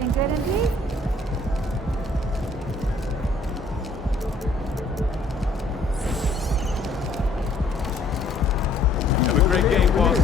Everything good, Indy? Have a great game, boss.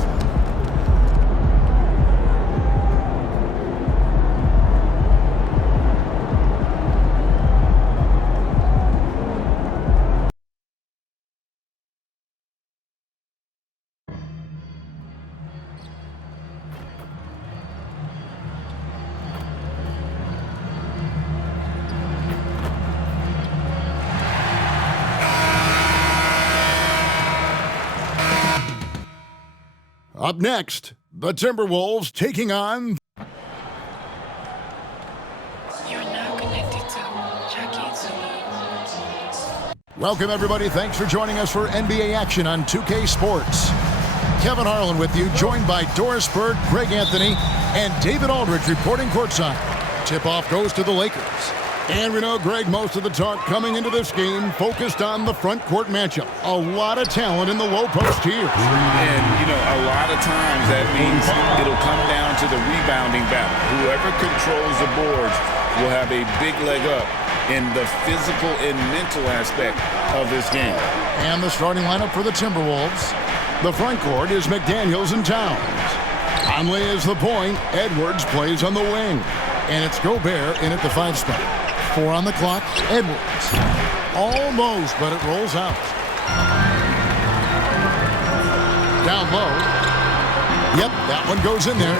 Up next, the Timberwolves taking on... You're now connected to Jackie Zulu. Welcome, everybody. Thanks for joining us for NBA action on 2K Sports. Kevin Harlan with you, joined by Doris Burke, Greg Anthony, and David Aldridge reporting courtside. Tip-off goes to the Lakers. And we know, Greg, most of the talk coming into this game focused on the front court matchup. A lot of talent in the low post here. And, a lot of times that means it'll come down to the rebounding battle. Whoever controls the boards will have a big leg up in the physical and mental aspect of this game. And the starting lineup for the Timberwolves. The front court is McDaniels and Towns. Conley is the point. Edwards plays on the wing. And it's Gobert in at the 5 spot. 4 on the clock. Edwards. Almost, but it rolls out. Down low. Yep, that one goes in there.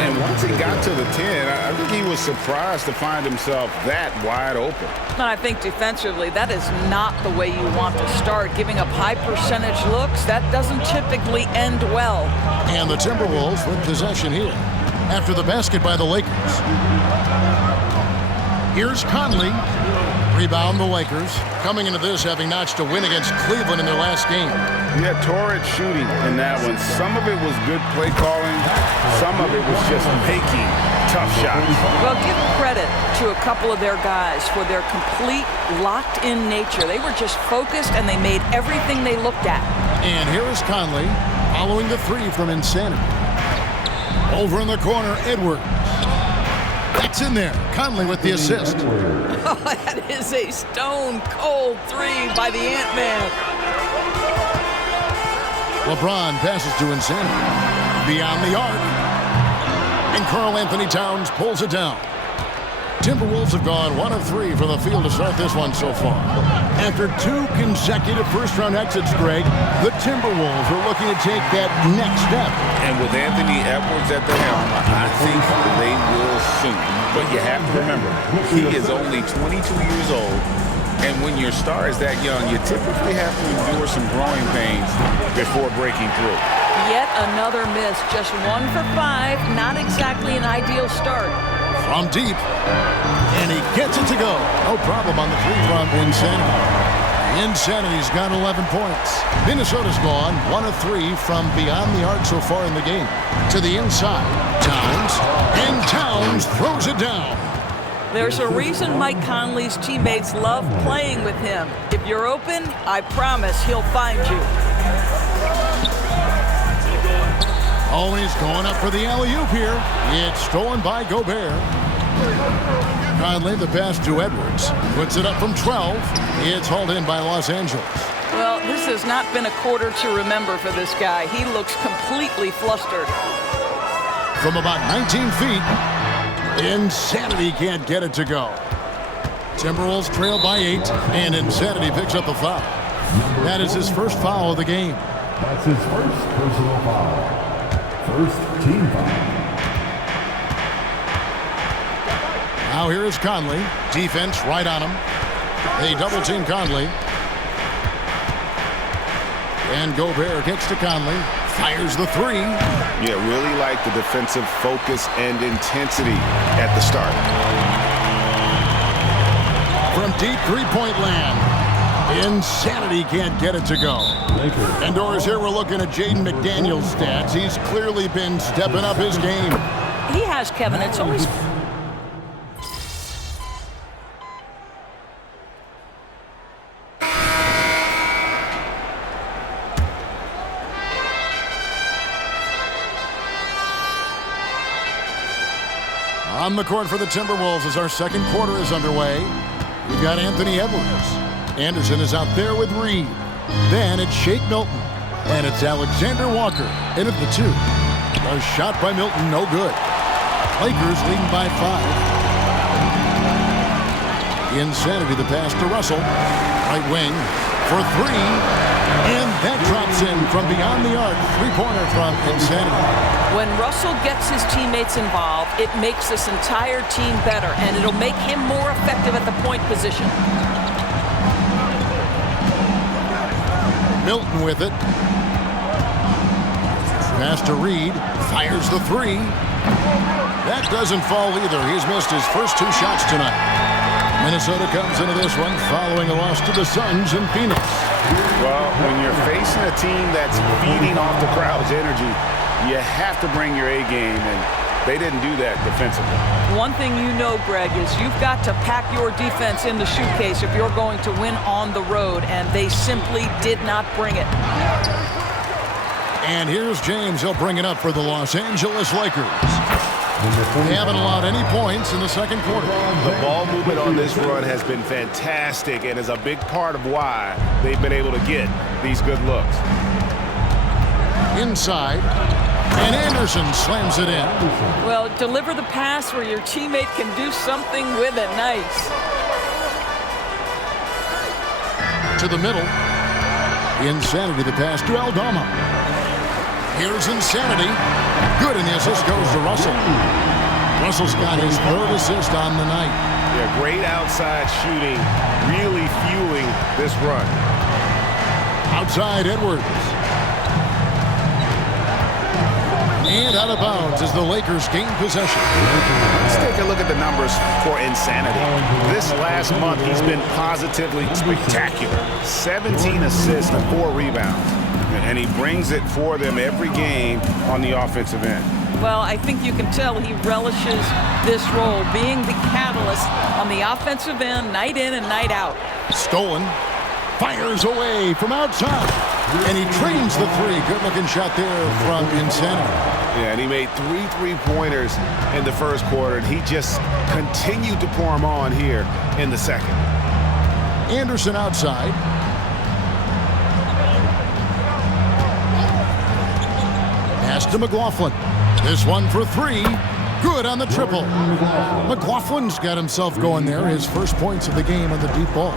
And once he got to the 10, I think he was surprised to find himself that wide open. And I think defensively, that is not the way you want to start. Giving up high percentage looks, that doesn't typically end well. And the Timberwolves with possession here after the basket by the Lakers. Here's Conley. Rebound the Lakers. Coming into this having notched a win against Cleveland in their last game. Yeah, torrid shooting in that one. Some of it was good play calling. Some of it was just making tough shots. Well, give credit to a couple of their guys for their complete locked-in nature. They were just focused and they made everything they looked at. And here is Conley following the 3 from Insanity. Over in the corner, Edwards. That's in there. Conley with the assist. Oh, that is a stone-cold 3 by the Ant-Man. LeBron passes to Insanity. Beyond the arc. And Karl Anthony Towns pulls it down. Timberwolves have gone 1 of 3 from the field to start this one so far. After 2 consecutive first-round exits, Greg, the Timberwolves are looking to take that next step. And with Anthony Edwards at the helm, I think they will soon. But you have to remember, he is only 22 years old. And when your star is that young, you typically have to endure some growing pains before breaking through. Yet another miss. Just 1 for 5. Not exactly an ideal start. From deep. And he gets it to go. No problem on the 3 from Insanity. Insanity's got 11 points. Minnesota's gone 1 of 3 from beyond the arc so far in the game. To the inside. Towns. And Towns throws it down. There's a reason Mike Conley's teammates love playing with him. If you're open, I promise he'll find you. Oh, he's going up for the alley-oop here. It's stolen by Gobert. Conley, the pass to Edwards. Puts it up from 12. It's hauled in by Los Angeles. Well, this has not been a quarter to remember for this guy. He looks completely flustered. From about 19 feet, Insanity can't get it to go. Timberwolves trail by 8, and Insanity picks up the foul. That is his first foul of the game. That's his first personal foul. First team foul. Now here is Conley. Defense right on him. They double team Conley. And Gobert gets to Conley. Fires the 3. Yeah, really like the defensive focus and intensity at the start. From deep three-point land. Insanity can't get it to go. And Doris, here we're looking at Jaden McDaniels' stats. He's clearly been stepping up his game. He has, Kevin. It's always... On the court for the Timberwolves as our second quarter is underway. We've got Anthony Edwards. Anderson is out there with Reed. Then it's Shake Milton. And it's Alexander Walker in at the 2. A shot by Milton, no good. Lakers leading by 5. Insanity, the pass to Russell. Right wing for 3. And that drops in from beyond the arc. Three-pointer from Insanity. When Russell gets his teammates involved, it makes this entire team better, and it'll make him more effective at the point position. Milton with it. Pass to Reed. Fires the 3. That doesn't fall either. He's missed his first 2 shots tonight. Minnesota comes into this one following a loss to the Suns in Phoenix. Well, when you're facing a team that's feeding off the crowd's energy, you have to bring your A game, and they didn't do that defensively. One thing you know, Greg, is you've got to pack your defense in the suitcase if you're going to win on the road, and they simply did not bring it. And here's James. He'll bring it up for the Los Angeles Lakers. They haven't allowed any points in the second quarter. The ball movement on this run has been fantastic and is a big part of why they've been able to get these good looks. Inside, and Anderson slams it in. Well, deliver the pass where your teammate can do something with it. Nice. To the middle. Insanity, the pass to Aldama. Here's Insanity. Good, and the assist goes to Russell. Russell's got his 3rd assist on the night. Yeah, great outside shooting, really fueling this run. Outside Edwards. And out of bounds as the Lakers gain possession. Let's take a look at the numbers for Insanity. This last month, he's been positively spectacular. 17 assists and 4 rebounds. And he brings it for them every game on the offensive end. Well, I think you can tell he relishes this role, being the catalyst on the offensive end, night in and night out. Stolen. Fires away from outside. And he trains the 3. Good-looking shot there from Insanity. Yeah, and he made 3 3-pointers in the first quarter, and he just continued to pour them on here in the second. Anderson outside. Pass to McLaughlin. This one for 3. Good on the triple. McLaughlin's got himself going there. His first points of the game on the deep ball.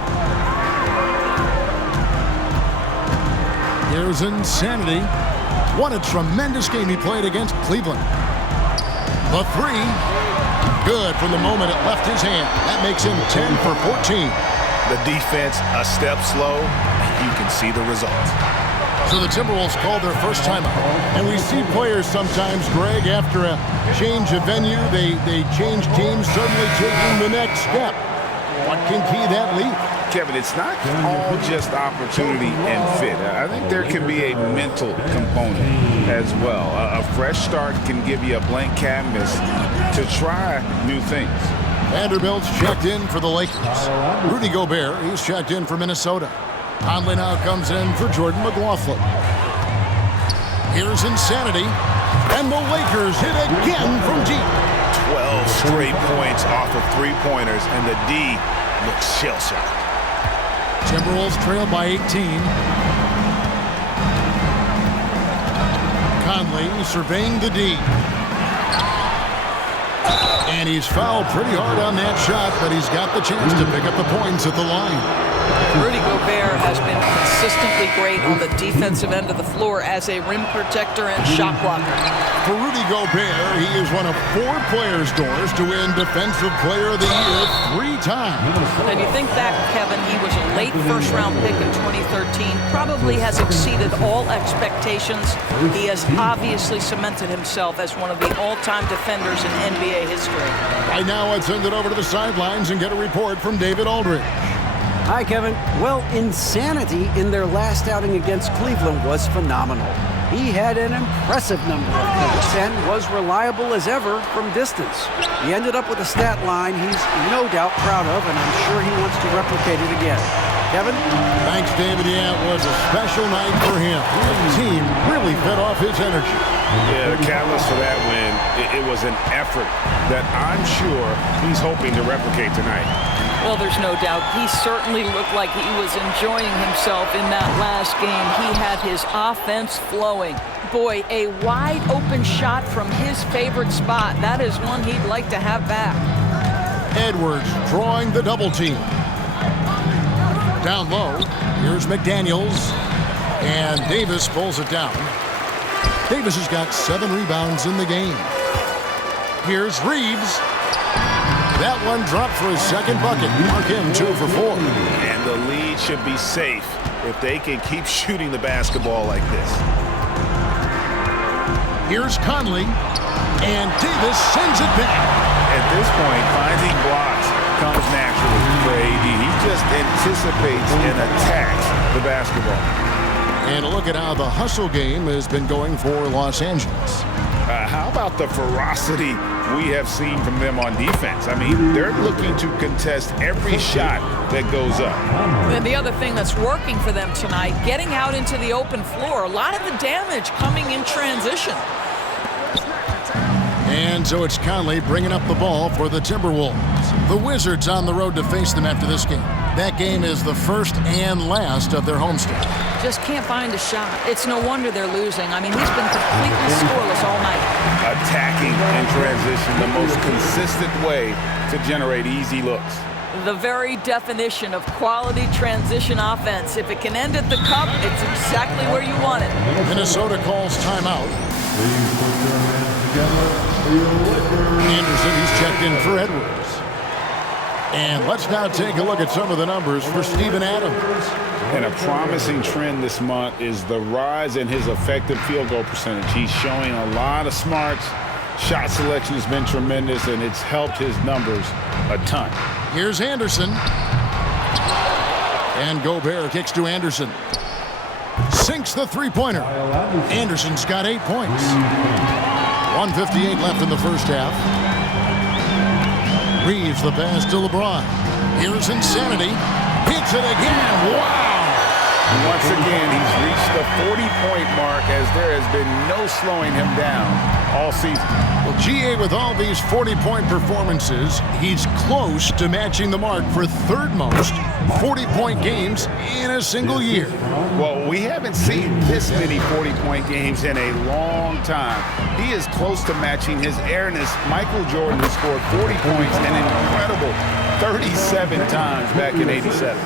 Here's Insanity. What a tremendous game he played against Cleveland. The 3. Good from the moment it left his hand. That makes him 10 for 14. The defense a step slow. You can see the results. So the Timberwolves called their first timeout. And we see players sometimes, Greg, after a change of venue, they change teams, suddenly taking the next step. What can key that lead? Kevin, it's not all just opportunity and fit. I think there can be a mental component as well. A fresh start can give you a blank canvas to try new things. Vanderbilt's checked in for the Lakers. Rudy Gobert, he's checked in for Minnesota. Conley now comes in for Jordan McLaughlin. Here's Insanity. And the Lakers hit again from deep. 12 straight points off of 3-pointers, and the D looks shell-shocked. Timberwolves trail by 18. Conley surveying the D. And he's fouled pretty hard on that shot, but he's got the chance to pick up the points at the line. Rudy Gobert has been consistently great on the defensive end of the floor as a rim protector and shot blocker. For Rudy Gobert, he is one of 4 players, Doris, to win Defensive Player of the Year 3 times. And you think back, Kevin, he was a late first-round pick in 2013, probably has exceeded all expectations. He has obviously cemented himself as one of the all-time defenders in NBA history. Right now, let's send it over to the sidelines and get a report from David Aldridge. Hi, Kevin. Well, Insanity in their last outing against Cleveland was phenomenal. He had an impressive number of points and was reliable as ever from distance. He ended up with a stat line he's no doubt proud of, and I'm sure he wants to replicate it again. Kevin? Thanks, David. Yeah, it was a special night for him. The team really fed off his energy. Yeah, the catalyst for that win, it was an effort that I'm sure he's hoping to replicate tonight. Well, there's no doubt. He certainly looked like he was enjoying himself in that last game. He had his offense flowing. Boy, a wide open shot from his favorite spot. That is one he'd like to have back. Edwards drawing the double team. Down low, here's McDaniels, and Davis pulls it down. Davis has got 7 rebounds in the game. Here's Reeves. That one dropped for his second bucket. Mark him 2 for 4. And the lead should be safe if they can keep shooting the basketball like this. Here's Conley, and Davis sends it back. At this point, finding blocks comes naturally for AD. He just anticipates and attacks the basketball. And a look at how the hustle game has been going for Los Angeles. How about the ferocity we have seen from them on defense? I mean, they're looking to contest every shot that goes up. And the other thing that's working for them tonight, getting out into the open floor. A lot of the damage coming in transition. And so it's Conley bringing up the ball for the Timberwolves. The Wizards on the road to face them after this game. That game is the first and last of their homestand. Just can't find a shot. It's no wonder they're losing. I mean, he's been completely scoreless all night. Attacking in transition, the most consistent way to generate easy looks. The very definition of quality transition offense. If it can end at the cup, it's exactly where you want it. Minnesota calls timeout. Please put your hands together for your Lakers. Anderson, he's checked in for Edwards. And let's now take a look at some of the numbers for Steven Adams. And a promising trend this month is the rise in his effective field goal percentage. He's showing a lot of smarts. Shot selection has been tremendous, and it's helped his numbers a ton. Here's Anderson. And Gobert kicks to Anderson. Sinks the three-pointer. Anderson's got 8 points. 1:58 left in the first half. Reeves the pass to LeBron. Here's Insanity. Hits it again. Wow! Once again, he's reached the 40-point mark as there has been no slowing him down all season. Well, GA, with all these 40-point performances, he's close to matching the mark for third most 40-point games in a single year. Well, we haven't seen this many 40-point games in a long time. He is close to matching his airness. Michael Jordan scored 40 points an incredible 37 times back in '87.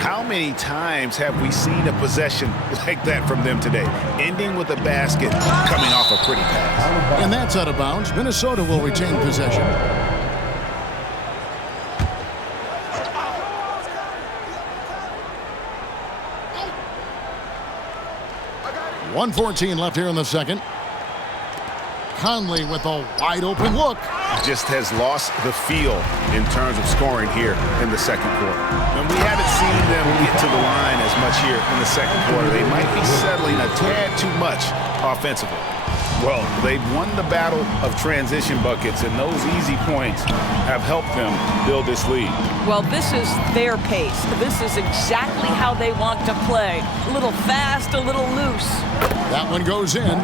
How many times have we seen a possession like that from them today, ending with a basket coming off a pretty pass? And that's out of bounds. Minnesota will retain possession. .114 left here in the second. Conley with a wide open look. Just has lost the feel in terms of scoring here in the second quarter. And we haven't seen them get to the line as much here in the second quarter. They might be settling a tad too much offensively. Well, they've won the battle of transition buckets, and those easy points have helped them build this lead. Well, this is their pace. This is exactly how they want to play. A little fast, a little loose. That one goes in.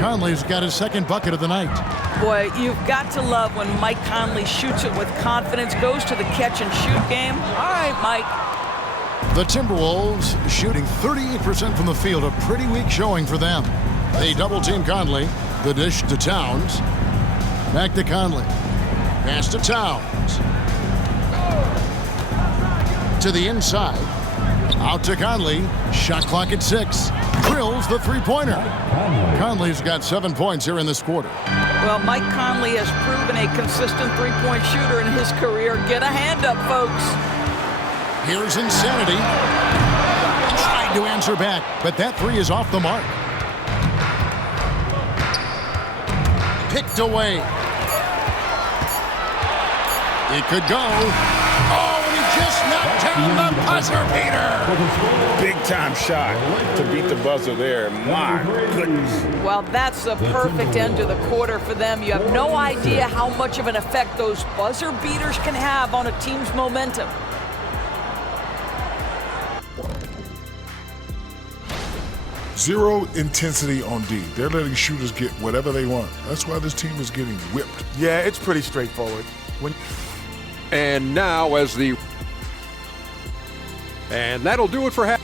Conley's got his second bucket of the night. Boy, you've got to love when Mike Conley shoots it with confidence, goes to the catch-and-shoot game. All right, Mike. The Timberwolves shooting 38% from the field, a pretty weak showing for them. They double-team Conley. The dish to Towns. Back to Conley. Pass to Towns. To the inside. Out to Conley. Shot clock at 6. Drills the three-pointer. Conley's got 7 points here in this quarter. Well, Mike Conley has proven a consistent three-point shooter in his career. Get a hand up, folks. Here's Insanity. Tried to answer back, but that three is off the mark. Picked away. It could go. Oh, and he just knocked down the buzzer beater. Big-time shot to beat the buzzer there. My goodness. Well, that's the perfect end to the quarter for them. You have no idea how much of an effect those buzzer beaters can have on a team's momentum. Zero intensity on D. They're letting shooters get whatever they want. That's why this team is getting whipped. Yeah, it's pretty straightforward. And now and that'll do it for half.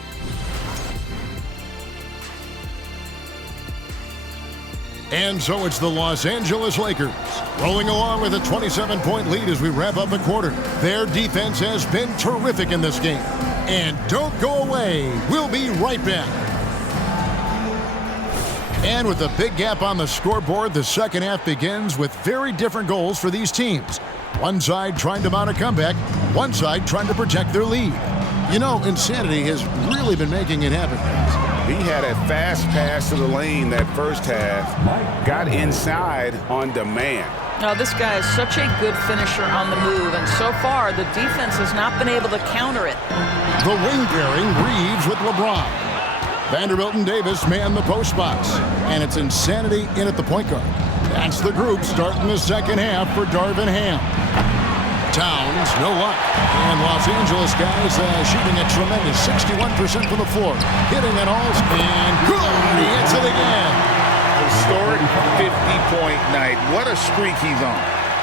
And so it's the Los Angeles Lakers rolling along with a 27-point lead as we wrap up a quarter. Their defense has been terrific in this game. And don't go away. We'll be right back. And with a big gap on the scoreboard, the second half begins with very different goals for these teams. One side trying to mount a comeback, one side trying to protect their lead. You know, Insanity has really been making it happen. He had a fast pass to the lane that first half, got inside on demand. Now, this guy is such a good finisher on the move, and so far, the defense has not been able to counter it. The wing pairing, Reeves with LeBron. Vanderbilt and Davis man the post box, and it's Insanity in at the point guard. That's the group starting the second half for Darvin Ham. Towns, no luck. And Los Angeles guys shooting a tremendous 61% from the floor. Hitting it all, and good! He hits it again. Historic 50-point night. What a streak he's on.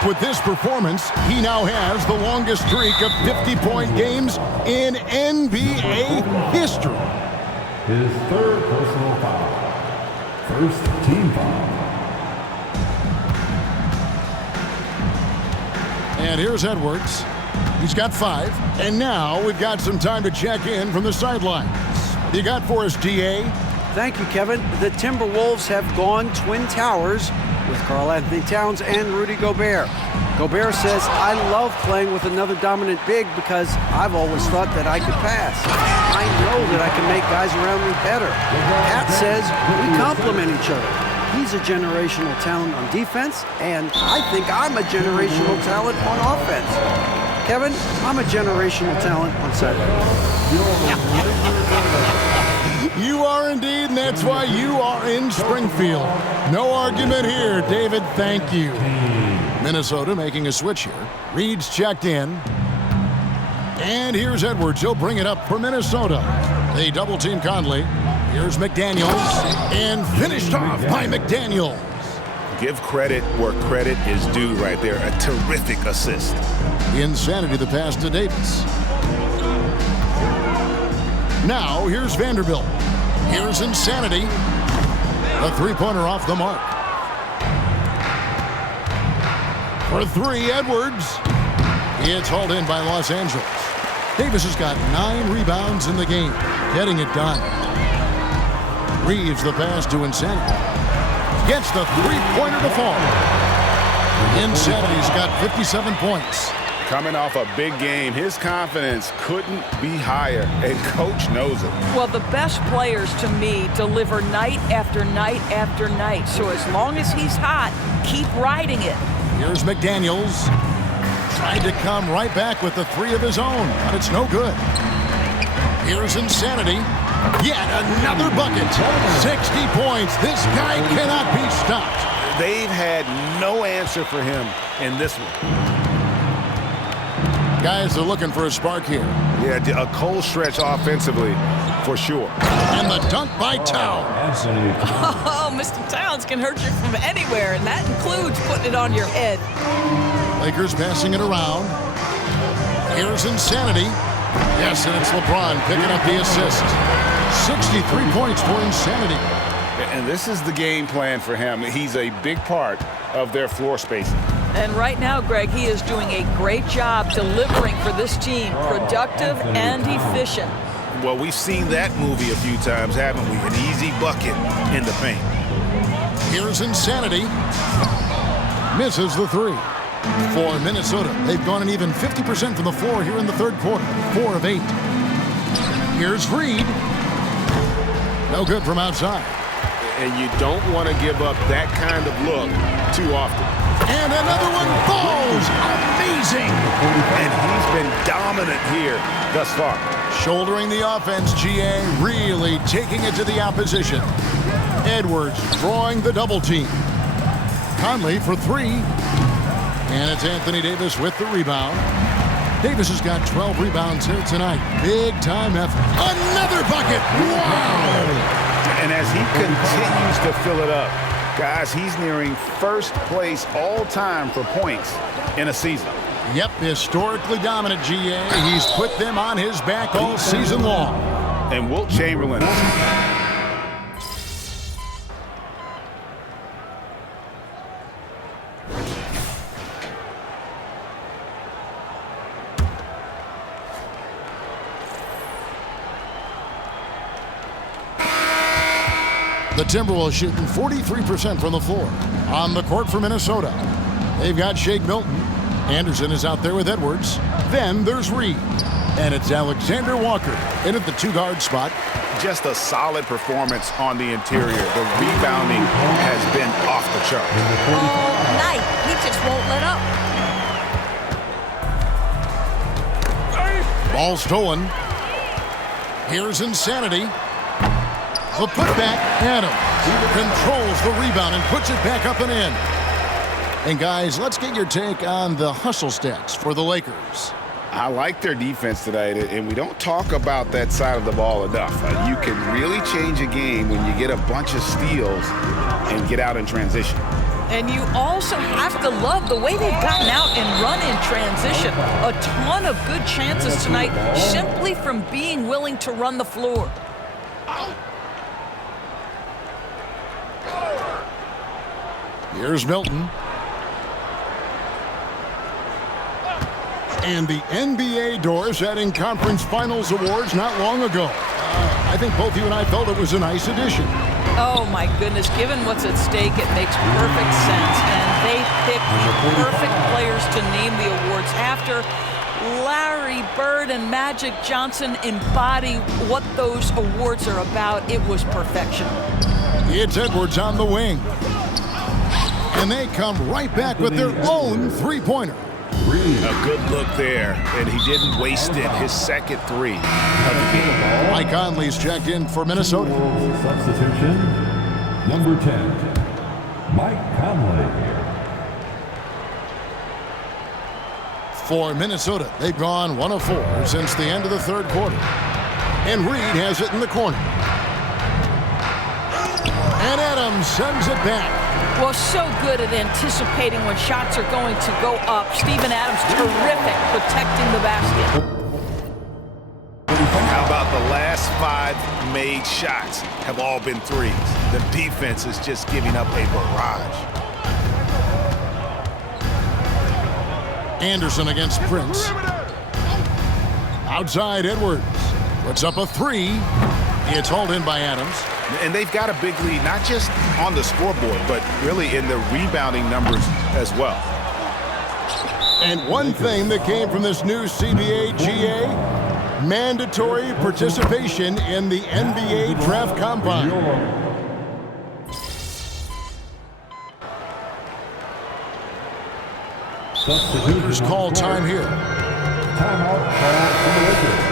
With this performance, he now has the longest streak of 50-point games in NBA history. His third personal foul. First team foul. And here's Edwards. He's got 5. And now we've got some time to check in from the sidelines. You got for us, DA? Thank you, Kevin. The Timberwolves have gone Twin Towers with Karl-Anthony Towns and Rudy Gobert. Gobert says, I love playing with another dominant big because I've always thought that I could pass. I know that I can make guys around me better. Pat says we complement each other. He's a generational talent on defense, and I think I'm a generational talent on offense. Kevin, I'm a generational talent on Saturday. You are indeed, and that's why you are in Springfield. No argument here, David. Thank you. Minnesota making a switch here. Reed's checked in. And here's Edwards. He'll bring it up for Minnesota. They double-team Conley. Here's McDaniels. And finished off by McDaniels. Give credit where credit is due right there. A terrific assist. Insanity the pass to Davis. Now, here's Vanderbilt. Here's Insanity. A three-pointer off the mark. For 3, Edwards. It's hauled in by Los Angeles. Davis has got 9 rebounds in the game, getting it done. Reeves the pass to Insanity. Gets the three-pointer to fall. Insanity's got 57 points. Coming off a big game, his confidence couldn't be higher, and Coach knows it. Well, the best players, to me, deliver night after night after night. So as long as he's hot, keep riding it. Here's McDaniels. Trying to come right back with the 3 of his own, but it's no good. Here's Insanity. Yet another bucket. 60 points. This guy cannot be stopped. They've had no answer for him in this one. Guys are looking for a spark here. Yeah, a cold stretch offensively, for sure. And the dunk by Towns. Oh, Mr. Towns can hurt you from anywhere, and that includes putting it on your head. Lakers passing it around. Here's Insanity. Yes, and it's LeBron picking up the assist. 63 points for Insanity. And this is the game plan for him. He's a big part of their floor spacing. And right now, Greg, he is doing a great job delivering for this team, productive and efficient. Well, we've seen that movie a few times, haven't we? An easy bucket in the paint. Here's Insanity. Misses the 3. For Minnesota, they've gone an even 50% from the floor here in the third quarter. 4 of 8. Here's Reed. No good from outside. And you don't want to give up that kind of look too often. And another one falls. Amazing. And he's been dominant here thus far. Shouldering the offense, GA really taking it to the opposition. Edwards drawing the double team. Conley for 3. And it's Anthony Davis with the rebound. Davis has got 12 rebounds here tonight. Big time effort. Another bucket. Wow. And as he continues to fill it up, guys, he's nearing first place all time for points in a season. Yep, historically dominant, GA. He's put them on his back all season long. And Wilt Chamberlain. The Timberwolves shooting 43% from the floor. On the court for Minnesota, they've got Shake Milton. Anderson is out there with Edwards. Then there's Reed. And it's Alexander Walker in at the two-guard spot. Just a solid performance on the interior. The rebounding has been off the chart. All night, he just won't let up. Ball stolen. Here's Insanity. The putback, Adams controls the rebound and puts it back up and in. And guys, let's get your take on the hustle stats for the Lakers. I like their defense tonight, and we don't talk about that side of the ball enough. You can really change a game when you get a bunch of steals and get out in transition. And you also have to love the way they've gotten out and run in transition. A ton of good chances tonight simply from being willing to run the floor. Here's Milton. And the NBA doors adding conference finals awards not long ago. I think both you and I felt it was a nice addition. Oh my goodness, given what's at stake, it makes perfect sense. And they picked the perfect players to name the awards after. Larry Bird and Magic Johnson embody what those awards are about. It was perfection. It's Edwards on the wing. And they come right back with their own three-pointer. A good look there, and he didn't waste it. His second three of the game. Mike Conley's checked in for Minnesota. Substitution, number 10, Mike Conley. For Minnesota, they've gone 1 of 4 since the end of the third quarter. And Reed has it in the corner. And Adams sends it back. Well, so good at anticipating when shots are going to go up. Steven Adams, terrific protecting the basket. How about the last 5 made shots have all been threes? The defense is just giving up a barrage. Anderson against Prince. Outside Edwards. Puts up a 3. It's hauled in by Adams. And they've got a big lead, not just on the scoreboard, but really in the rebounding numbers as well. And one thing that came from this new CBA GA, mandatory participation in the NBA Draft Combine. Substitutors call time here. Timeout called for the Lakers.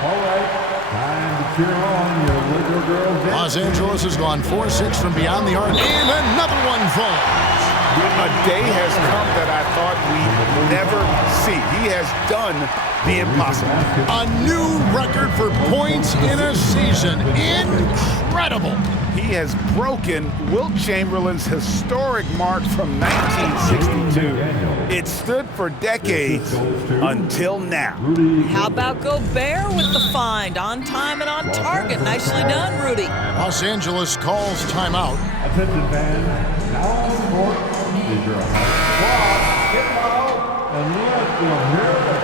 All right, time to cheer on your Laker girls. Los Angeles has gone 4-6 from beyond the arc, and another one falls. A day has come that I thought we'd never see. He has done the impossible. A new record for points in a season. Incredible. He has broken Wilt Chamberlain's historic mark from 1962. It stood for decades until now. How about Gobert with the find? On time and on target. Nicely done, Rudy. Los Angeles calls timeout. Attention fans, now on the court is your hot squad. Get out and let them hear it.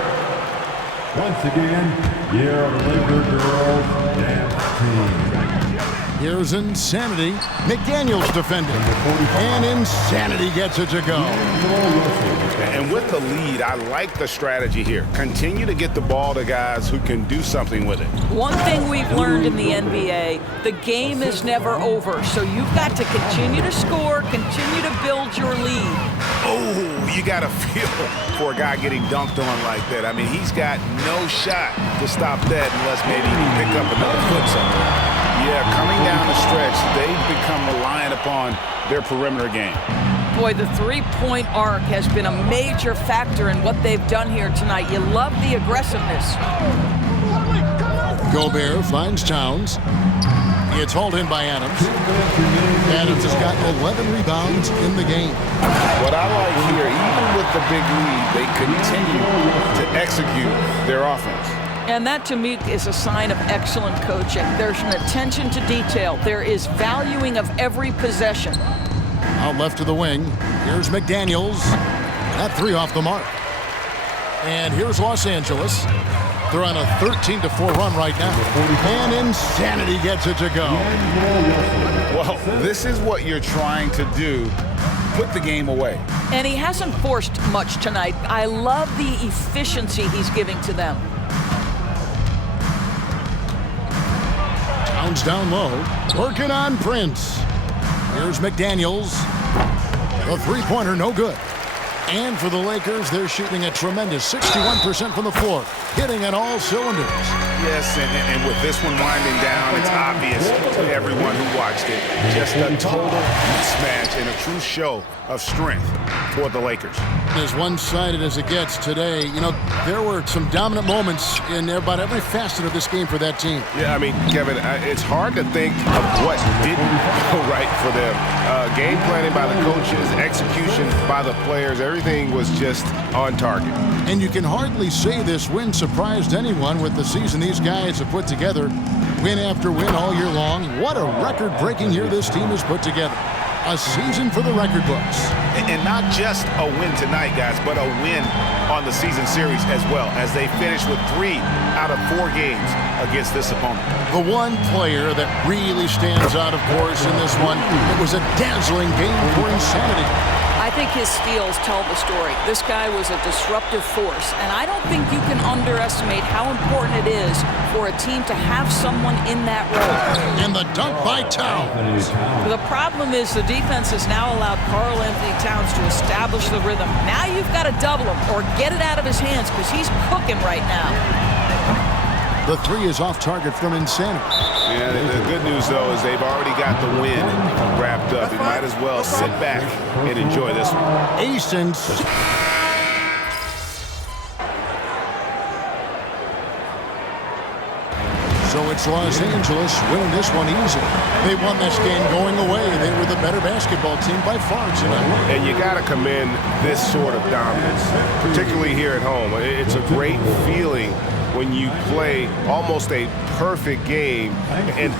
Once again, your Laker girls dance team. Here's Insanity. McDaniels defending. And Insanity gets it to go. And with the lead, I like the strategy here. Continue to get the ball to guys who can do something with it. One thing we've learned in the NBA, the game is never over. So you've got to continue to score, continue to build your lead. Oh, you got to feel for a guy getting dunked on like that. I mean, he's got no shot to stop that unless maybe he can pick up another foot somewhere. Yeah, coming down the stretch, they've become reliant upon their perimeter game. Boy, the three-point arc has been a major factor in what they've done here tonight. You love the aggressiveness. Gobert finds Towns. It's hauled in by Adams. Adams has got 11 rebounds in the game. What I like here, even with the big lead, they continue to execute their offense. And that, to me, is a sign of excellent coaching. There's an attention to detail. There is valuing of every possession. Out left to the wing. Here's McDaniels. That three off the mark. And here's Los Angeles. They're on a 13-4 run right now. And Insanity gets it to go. Well, this is what you're trying to do. Put the game away. And he hasn't forced much tonight. I love the efficiency he's giving to them. Towns down low. Working on Prince. Here's McDaniels. The three-pointer, no good. And for the Lakers, they're shooting a tremendous 61% from the floor, hitting on all cylinders. Yes, and with this one winding down, it's obvious to everyone who watched it. Just a total mismatch and a true show of strength for the Lakers. As one-sided as it gets today, you know, there were some dominant moments in about every facet of this game for that team. Yeah, I mean, Kevin, it's hard to think of what didn't go right for them. Game planning by the coaches, execution by the players, everything was just on target. And you can hardly say this win surprised anyone with the season these guys have put together. Win after win all year long. What a record-breaking year this team has put together. A season for the record books. And not just a win tonight, guys, but a win on the season series as well, as they finish with 3 out of 4 games against this opponent. The one player that really stands out, of course, in this one, it was a dazzling game for Insanity. I think his steals tell the story. This guy was a disruptive force, and I don't think you can underestimate how important it is for a team to have someone in that role. And the dunk by Towns. The problem is the defense has now allowed Karl Anthony Towns to establish the rhythm. Now you've got to double him or get it out of his hands because he's cooking right now. The three is off target from Insanity. Yeah, the good news, though, is they've already got the win wrapped up. You might as well sit back and enjoy this one. Easton. So it's Los Angeles winning this one easily. They won this game going away. They were the better basketball team by far tonight. And you got to commend this sort of dominance, particularly here at home. It's a great feeling when you play almost a perfect game and